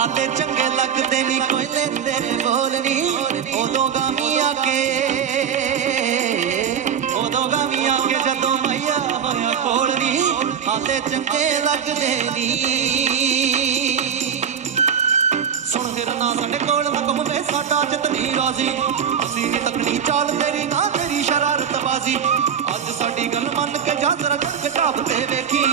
ਹਾਲੇ ਚੰਗੇ ਲੱਗਦੇ ਨਹੀਂ ਕੋਈ ਤੇਰੇ ਬੋਲ ਨਹੀਂ ਉਦੋਂ ਗਾਮੀ ਆ ਕੇ, ਉਦੋਂ ਗਾਮੀ ਆ ਕੇ ਜਦੋਂ ਮਈਆ ਹੋਇਆ ਕੋਲ ਨਹੀਂ ਹਾਲੇ ਚੰਗੇ ਲੱਗਦੇ ਨਹੀਂ ਸੁਣ ਹਿਰਨਾ ਸਾਡੇ ਕੋਲ ਨਾ ਘੁੰਮੇ ਸਾਡਾ ਜਿੱਤ ਨਹੀਂ ਰਾਜ਼ੀ। ਅਸੀਂ ਨਹੀਂ ਤੱਕਣੀ ਚਾਲ, ਤੇਰੀ ਨਾ ਤੇਰੀ ਸ਼ਰਾਰਤ ਬਾਜ਼ੀ। ਅੱਜ ਸਾਡੀ ਗੱਲ ਮੰਨ ਕੇ ਜਾ ਜ਼ਰਾ ਖੜਕ ਤੇ ਵੇਖੀ।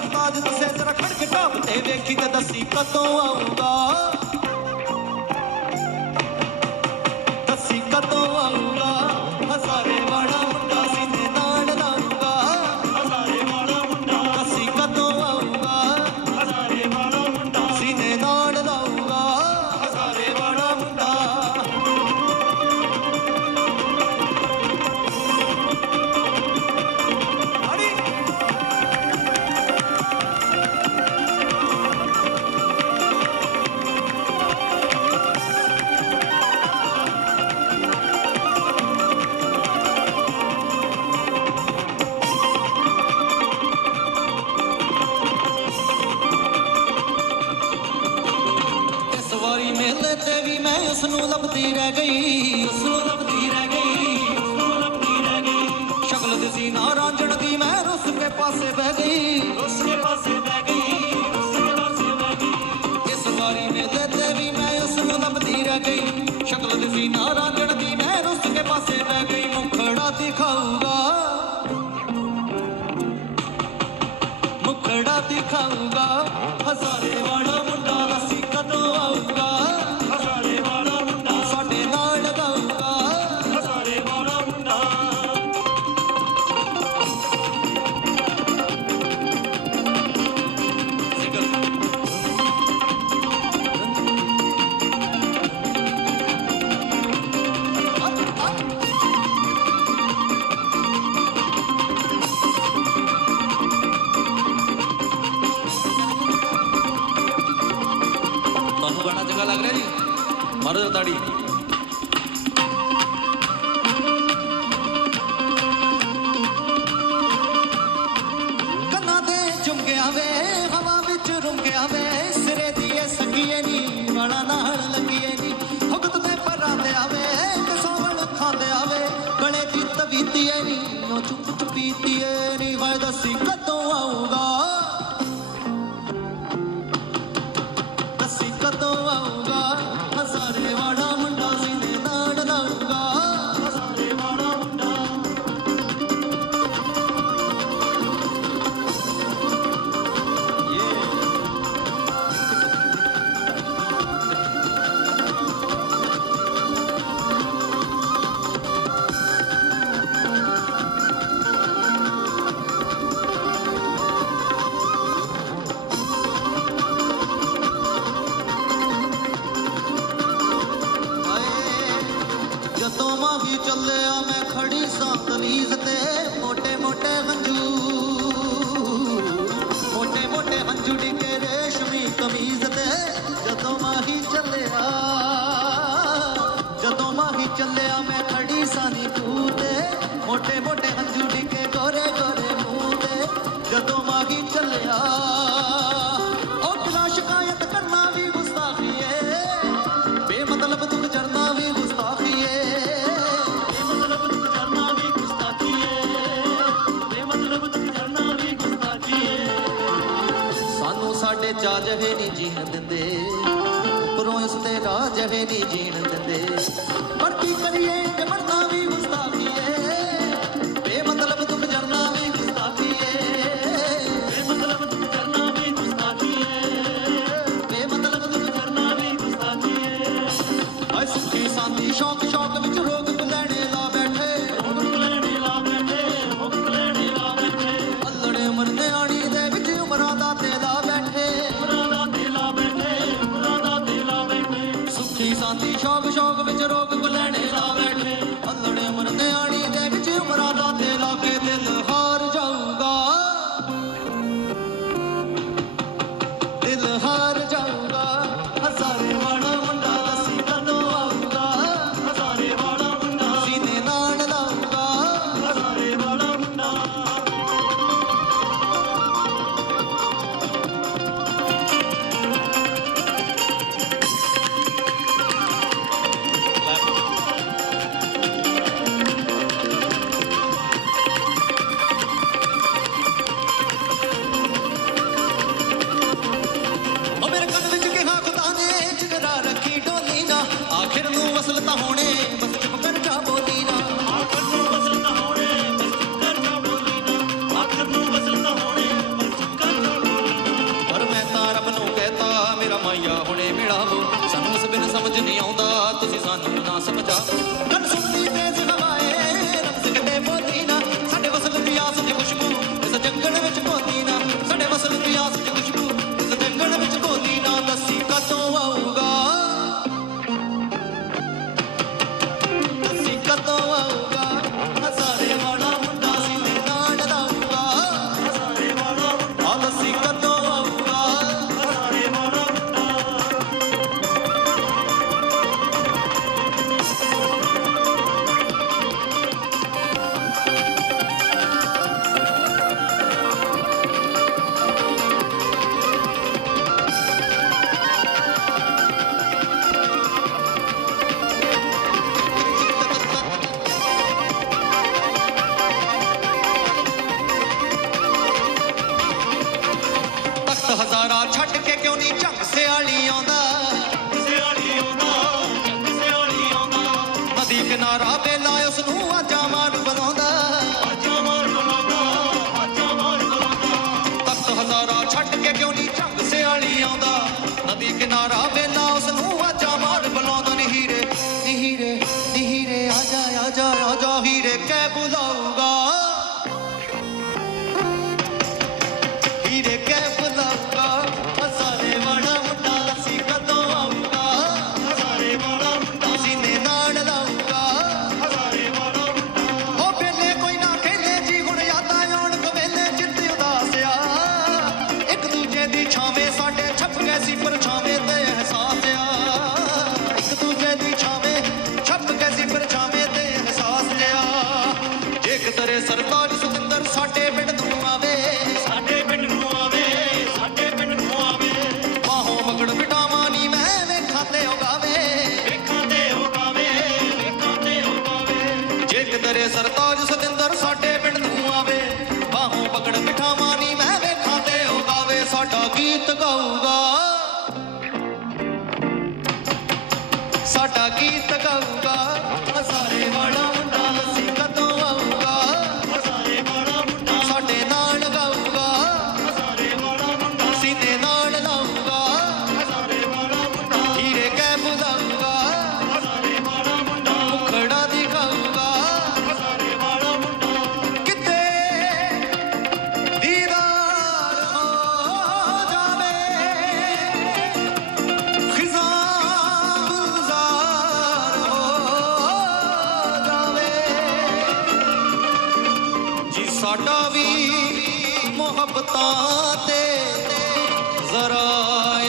ਸ਼ਾਇਦ ਮੇਰਾ ਸਰਤਾਜ ਦੱਸੇ ਜ਼ਰਾ ਖੜਕ ਢਾਬ ਤੇ ਵੇਖੀ ਤੇ ਦੱਸੀ ਕਦੋਂ ਆਊਗਾ ਲੱਭਦੀ ਰਹਿ ਗਈ ਨੂੰ ਲੱਭਦੀ ਰਹਿ ਗਈ ਨੂੰ ਲੱਭਦੀ ਰਹਿ ਗਈ। ਸ਼ਕਲ ਦਿਸੀ ਨਾ ਰਾਂਝਣ ਦੀ ਮੈਂ ਰੁੱਸ ਕੇ ਪਾਸੇ ਬਹਿ ਗਈ। ਰੁੱਸ ਕੇ ਪਾਸੇ ਬਹਿ ਗਈ ਰੁੱਸ ਕੇ ਪਾਸੇ ਬਹਿ ਗਈ। ਇਸ ਵਾਰੀ ਮੇਲੇ ਤੇ ਵੀ ਮੈਂ ਉਸ ਨੂੰ ਲੱਭਦੀ ਰਹਿ ਗਈ। ਸ਼ਕਲ ਦਿਸੀ ਨਾ ਰਾਂਝਣ ਦੀ ਮੈਂ ਰੁੱਸ ਕੇ ਪਾਸੇ ਬਹਿ ਗਈ। ਮੁਖੜਾ ਦਿਖਾਊਗਾ। ਮੁਖੜਾ ਦਿਖਾਊਗਾ। ਹਜ਼ਾਰੇ लागण्याची भारत दाडी ਮਰੀਜ਼ ਮੋਟੇ ਮੋਟੇ ਹੰਝੂ। ਮੋਟੇ ਮੋਟੇ ਹੰਝੂ ਡਿੱਗੇ ਰੇਸ਼ਮੀ ਕਮੀਜ਼ ਤੇ। ਜਦੋਂ ਮਾਹੀ ਚੱਲਿਆ, ਜਦੋਂ ਮਾਹੀ ਚੱਲਿਆ, ਮੈਂ ਖੜੀ ਸਾਨੀ ਤੂੰ ਤੇ। ਮੋਟੇ ਮੋਟੇ ਹੰਝੂ ਡਿੱਗੇ ਗੋਰੇ ਗੋਰੇ ਮੂੰਹ ਜਦੋਂ ਮਾਹੀ ਚੱਲਿਆ ਜਹੇ ਨਹੀਂ ਜੀਣ ਦਿੰਦੇ ਉੱਪਰੋਂ ਇਸ ਤੇ ਰਾਹ ਜਹੇ ਨਹੀਂ ਜੀਣ ਦਿੰਦੇ ਪਰ ਕੀ ਕਰੀਏ ਜਮਣਾ ਵੀ ਗੁਸਤਾਖੀ ਏ। ਬੇਮਤਲਬ ਦੁੱਖ ਜਰਨਾ ਵੀ ਗੁਸਤਾਖੀ ਏ। ਬੇਮਤਲਬ ਦੁੱਖ ਜਰਨਾ ਵੀ ਗੁਸਤਾਖੀ ਏ। ਬੇਮਤਲਬ ਦੁੱਖ ਜਰਨਾ ਵੀ ਗੁਸਤਾਖੀ ਏ। ਹਾਏ ਸੁੱਖੀ ਸਾਂਦੀ ਸ਼ੌਕ ਸ਼ੌਕ ਵਿੱਚ ਰੋਗ ਲੈਣੇ ਲਾ ਬੈਠੇ ਮਾਇਆ ਹੁਣੇ ਮਿਲਾਵੋ ਸਾਨੂੰ ਉਸ ਬਿਨ ਸਮਝ ਨਹੀਂ ਆਉਂਦਾ। ਤੁਸੀਂ ਸਾਨੂੰ ਨਾ ਸਮਝਾਓ। ਗੱਲ ਸੁਣਦੀ ਤੇਜ਼ ਹਵਾ ਕਿਨਾਰਾ ਵੇਲਾ ਉਸ ਨੂੰ ਅੱਜ ਸਰਤਾਜ ਸਤਿੰਦਰ, ਸਾਡੇ ਪਿੰਡ ਨੂੰ ਆਵੇ। ਬਾਹੋਂ ਪਕੜ ਬਿਠਾਵਾਂ ਨੀ ਮੈਂ ਵੇਖਾਂ ਤੇ ਉਹ ਸਾਡਾ ਗੀਤ ਗਾਊਗਾ। ਸਾਡਾ ਵੀ ਮੁਹੱਬਤਾਂ ਤੇ ਜ਼ਰਾ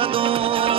সাধন